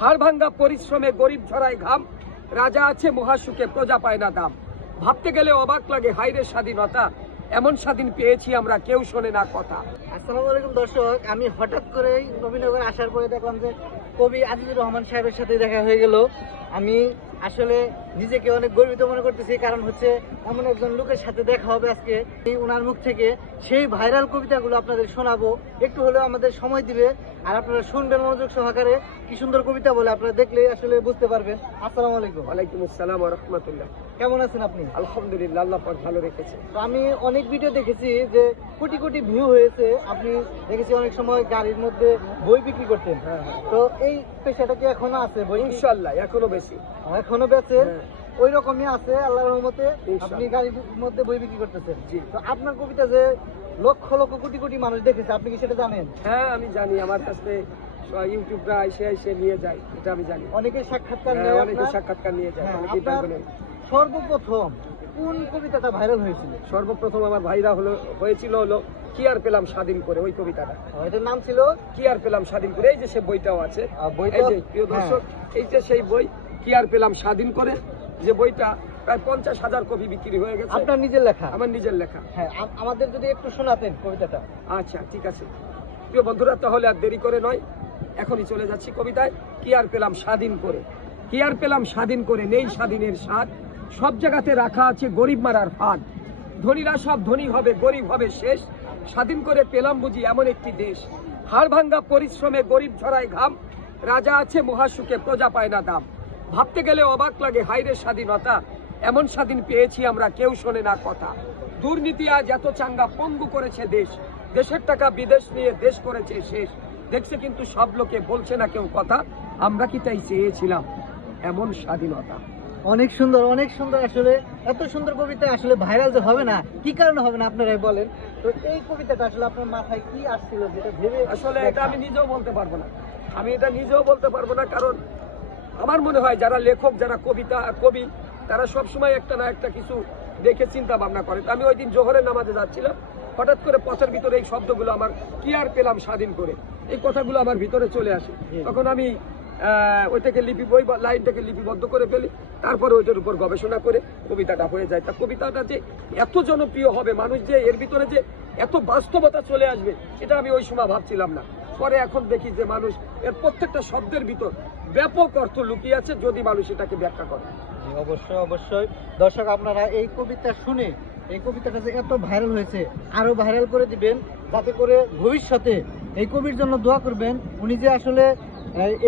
হাড় ভাঙ্গা পরিশ্রমে গরিব ঝরায় ঘাম, রাজা আছে মহাসুখে প্রজা পায় না দাম। ভাবতে গেলে অবাক লাগে হায়রে স্বাধীনতা, এমন স্বাধীন পেয়েছি আমরা কেউ শোনে না কথা। আসসালামু আলাইকুম দর্শক, আমি হঠাৎ করেই নবীনগর আসার পরে দেখলাম যে কবি আজিজুর রহমান সাহেবের সাথে দেখা হয়ে গেল। আমি আসলে নিজেকে অনেক গর্বিত মনে করতেছি, কারণ হচ্ছে এমন একজন লোকের সাথে দেখা হবে আজকে। ওনার মুখ থেকে সেই ভাইরাল কবিতাগুলো আপনাদের শোনাবো, একটু হলেও আমাদের সময় দিবে আর আপনারা শুনবেন মনোযোগ সহকারে। কি সুন্দর কবিতা বলে, আপনারা দেখলে আসলে বুঝতে পারবেন। আসসালামু আলাইকুম। ওয়ালাইকুম আসসালাম ওয়া রাহমাতুল্লাহ। কেমন আছেন আপনি? আলহামদুলিল্লাহ, আল্লাহ পাক ভালো রেখেছে। তো আমি অনেক ভিডিও দেখেছি যে কোটি কোটি ভিউ হয়েছে, আপনি দেখেছি অনেক সময় গাড়ির মধ্যে বই বিক্রি করতেন। তো এই পেশাটা কি এখনো আছে? বই ইনশাআল্লাহ এখনো বেশি, এখনো বেচেন? ওই রকমই আছে আল্লাহর রহমতে, আপনি গাড়ির মধ্যে বই বিক্রি করতেছেন। তো আপনার কবিতা যে লক্ষ লক্ষ কোটি কোটি মানুষ দেখেছে, আপনি কি সেটা জানেন? হ্যাঁ আমি জানি, আমার কাছে ইউটিউবরা এসে নিয়ে যায়, এটা আমি জানি। অনেকে সাক্ষাৎকার নেয়, অনেকে সাক্ষাৎকার নিয়ে যায়। সর্বপ্রথম কোন কবিতাটা ভাইরাল হয়েছিল? সর্বপ্রথম আমার ভাইরা হয়েছিল কি আর পেলাম স্বাধীন করে, ওই কবিতাটা। এটার নাম ছিল কি আর পেলাম স্বাধীন করে। এই যে সে বইটাও আছে, এই যে প্রিয় দর্শক, এই যে সেই বই কি আর পেলাম স্বাধীন করে, যে বইটা প্রায় 50,000 কপি বিক্রি হয়ে গেছে। আপনার নিজের লেখা? আমার নিজের লেখা। হ্যাঁ, আমাদের যদি একটু শোনাতেন কবিতাটা। আচ্ছা ঠিক আছে প্রিয় বন্ধুরা, তাহলে আর দেরি করে নয়, এখনই চলে যাচ্ছি কবিতায়। কি আর পেলাম স্বাধীন করে। কি আর পেলাম স্বাধীন করে, নেই স্বাধীনের স্বাদ, সব জায়গাতে রাখা আছে গরিব মারার ফাঁদ। ধনীরা সব ধনী হবে, গরিব হবে শেষ, স্বাধীন করে পেলাম বুঝি এমন একটি দেশ। হাড় ভাঙ্গা পরিশ্রমে গরিব ঝরায় ঘাম, রাজা আছে মহাসুখে প্রজা পায় না দাম। ভাবতে গেলে অবাক লাগে হায়রে স্বাধীনতা, এমন স্বাধীন পেয়েছি আমরা কেউ শোনে না কথা। দুর্নীতি আজ এত চাঙ্গা পঙ্গু করেছে দেশ, দেশের টাকা বিদেশ নিয়ে দেশ করেছে শেষ। দেখছে কিন্তু সব লোকে বলছে না কেউ কথা, আমরা কি তাই চেয়েছিলাম এমন স্বাধীনতা। অনেক সুন্দর, অনেক সুন্দর। আসলে এত সুন্দর কবিতা আসলে ভাইরাল যে হবে না, কি কারণে হবে না আপনারাই বলেন। তো এই কবিতাটা আসলে আপনার মাথায় কি আসছিল যেটা ভেবে? আসলে এটা আমি নিজেও বলতে পারবো না, কারণ আমার মনে হয় যারা লেখক, যারা কবি, তারা সবসময় একটা না একটা কিছু দেখে চিন্তা ভাবনা করে। আমি ওই দিন জোহরের নামাজে যাচ্ছিলাম, হঠাৎ করে পথের ভিতরে এই শব্দগুলো আমার, কি আর পেলাম স্বাধীন করে, এই কথাগুলো আমার ভিতরে চলে আসে। তখন আমি ওইটাকে লাইনটাকে লিপিবদ্ধ করে ফেলি, তারপরে ওইটার উপর গবেষণা করে কবিতাটা হয়ে যায়। তা কবিতাটা যে এত জনপ্রিয় হবে, মানুষ যে এর ভিতরে যে এত বাস্তবতা চলে আসবে, এটা আমি ওই সময় ভাবছিলাম না। পরে এখন দেখি যে মানুষ এর প্রত্যেকটা শব্দের ভিতর ব্যাপক অর্থ লুকিয়ে আছে, যদি মানুষ এটাকে ব্যাখ্যা করে। অবশ্যই অবশ্যই দর্শক, আপনারা এই কবিতা শুনে, এই কবিতাটা যে এত ভাইরাল হয়েছে আরো ভাইরাল করে দিবেন, যাতে করে ভবিষ্যতে এই কবির জন্য দোয়া করবেন। উনি যে আসলে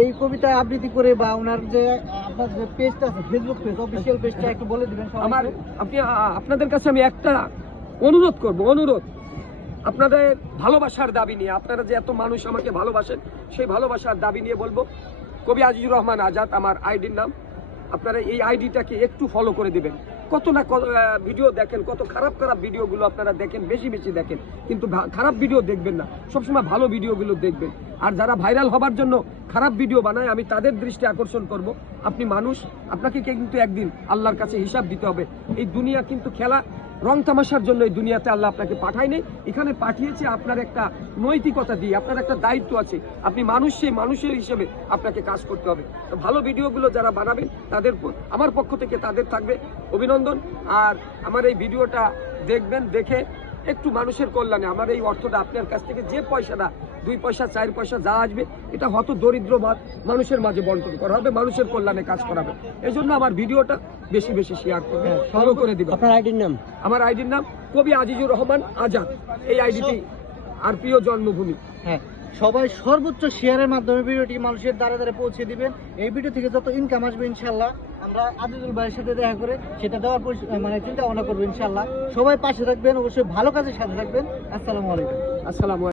এই কবিতা আবৃত্তি করে, বা ওনার যে আপনার যে পেজটা আছে, ফেসবুক পেজ, অফিসিয়াল পেজটা একটু বলে দিবেন। আপনাদের কাছে আমি একটা অনুরোধ করব, আপনাদের ভালোবাসার দাবি নিয়ে, আপনারা যে এত মানুষ আমাকে ভালোবাসেন, সেই ভালোবাসার দাবি নিয়ে বলবো, কবি আজিজুর রহমান আজাদ আমার আইডির নাম। আপনারা এই আইডিটাকে একটু ফলো করে দিবেন। কত না ভিডিও দেখেন, কত খারাপ ভিডিওগুলো আপনারা দেখেন, বেশি দেখেন, কিন্তু খারাপ ভিডিও দেখবেন না, সবসময় ভালো ভিডিওগুলো দেখবেন। আর যারা ভাইরাল হবার জন্য খারাপ ভিডিও বানায়, আমি তাদের দৃষ্টি আকর্ষণ করব, আপনি মানুষ, আপনাকে কিন্তু একদিন আল্লাহর কাছে হিসাব দিতে হবে। এই দুনিয়া কিন্তু খেলা রং তামাশার জন্য এই দুনিয়াতে আল্লাহ আপনাকে পাঠায়নি, এখানে পাঠিয়েছে আপনার একটা নৈতিকতা দিয়ে, আপনার একটা দায়িত্ব আছে। আপনি মানুষ, সেই মানুষের হিসেবে আপনাকে কাজ করতে হবে। তো ভালো ভিডিওগুলো যারা বানাবেন, তাদের আমার পক্ষ থেকে তাদের থাকবে অভিনন্দন। আর আমার এই ভিডিওটা দেখবেন, দেখে একটু মানুষের কল্যাণে, আমার এই অর্থটা আপনার কাছ থেকে যে পয়সাটা, 2 পয়সা 4 পয়সা যা আসবে, এটা হয়তো দরিদ্র মানুষের মাঝে বন্টন করা হবে, মানুষের কল্যাণে কাজ করাবে। এই জন্য আমার ভিডিওটা বেশি শেয়ার করবে, ফলো করে দিবে। আপনার আইডির নাম? আমার আইডির নাম কবি আজিজুর রহমান আজাদ, এই আইডিটি। আর প্রিয় জন্মভূমি। হ্যাঁ, সবাই সর্বোচ্চ শেয়ারের মাধ্যমে ভিডিওটি মানুষের দ্বারে দ্বারে পৌঁছে দিবেন। এই ভিডিও থেকে যত ইনকাম আসবে ইনশাল্লাহ আমরা আজিজুল ভাইয়ের সাথে দেখা করে সেটা দেওয়ার চিন্তা ভাবনা করবো ইনশাল্লাহ। সবাই পাশে থাকবেন, অবশ্যই ভালো কাজের সাথে থাকবেন। আসসালামু আলাইকুম।